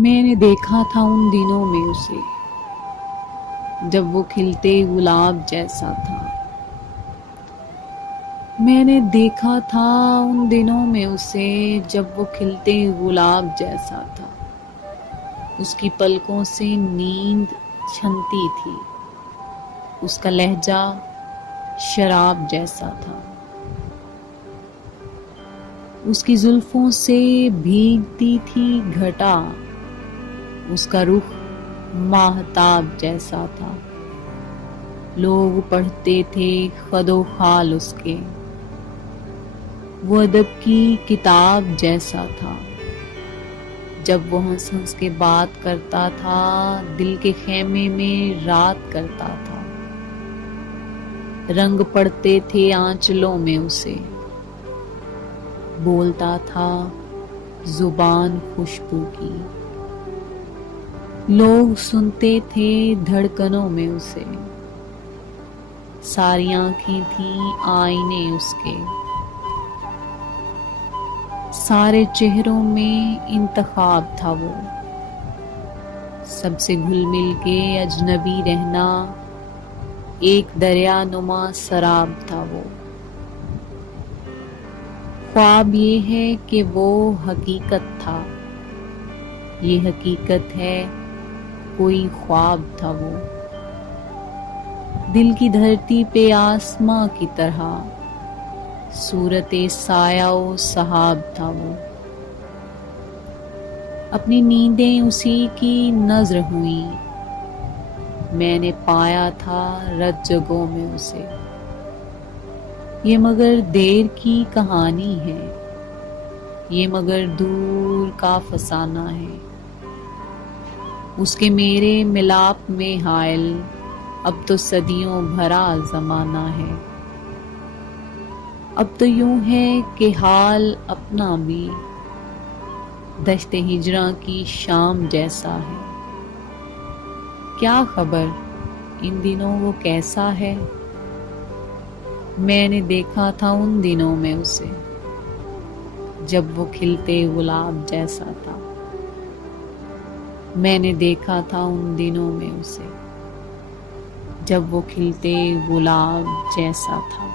میں نے دیکھا تھا ان دنوں میں اسے جب وہ کھلتے گلاب جیسا تھا۔ میں نے دیکھا تھا ان دنوں میں اسے جب وہ کھلتے گلاب جیسا تھا۔ اس کی پلکوں سے نیند چھنتی تھی، اس کا لہجہ شراب جیسا تھا، اس کی زلفوں سے بھیگتی تھی گھٹا، اس کا رخ ماہتاب جیسا تھا۔ لوگ پڑھتے تھے خد و خال اس کے، وہ ادب کی کتاب جیسا تھا۔ جب وہ ہنس ہنس کے بات کرتا تھا، دل کے خیمے میں رات کرتا تھا۔ رنگ پڑتے تھے آنچلوں میں اسے، بولتا تھا زبان خوشبو کی۔ لوگ سنتے تھے دھڑکنوں میں اسے، ساری آنکھیں تھیں آئینے اس کے۔ سارے چہروں میں انتخاب تھا وہ، سب سے گھل مل کے اجنبی رہنا ایک دریا نما سراب تھا وہ۔ خواب یہ ہے کہ وہ حقیقت تھا، یہ حقیقت ہے کوئی خواب تھا وہ۔ دل کی دھرتی پہ آسماں کی طرح صورت سایہ و سحاب تھا وہ۔ اپنی نیندیں اسی کی نذر ہوئیں، میں نے پایا تھا رت جگہوں میں اسے۔ یہ مگر دیر کی کہانی ہے، یہ مگر دور کا فسانہ ہے، اس کے میرے ملاپ میں حائل اب تو صدیوں بھرا زمانہ ہے۔ اب تو یوں ہے کہ حال اپنا بھی دشت ہجراں کی شام جیسا ہے۔ کیا خبر ان دنوں وہ کیسا ہے؟ میں نے دیکھا تھا ان دنوں میں اسے جب وہ کھلتے گلاب جیسا تھا۔ میں نے دیکھا تھا ان دنوں میں اسے جب وہ کھلتے گلاب جیسا تھا۔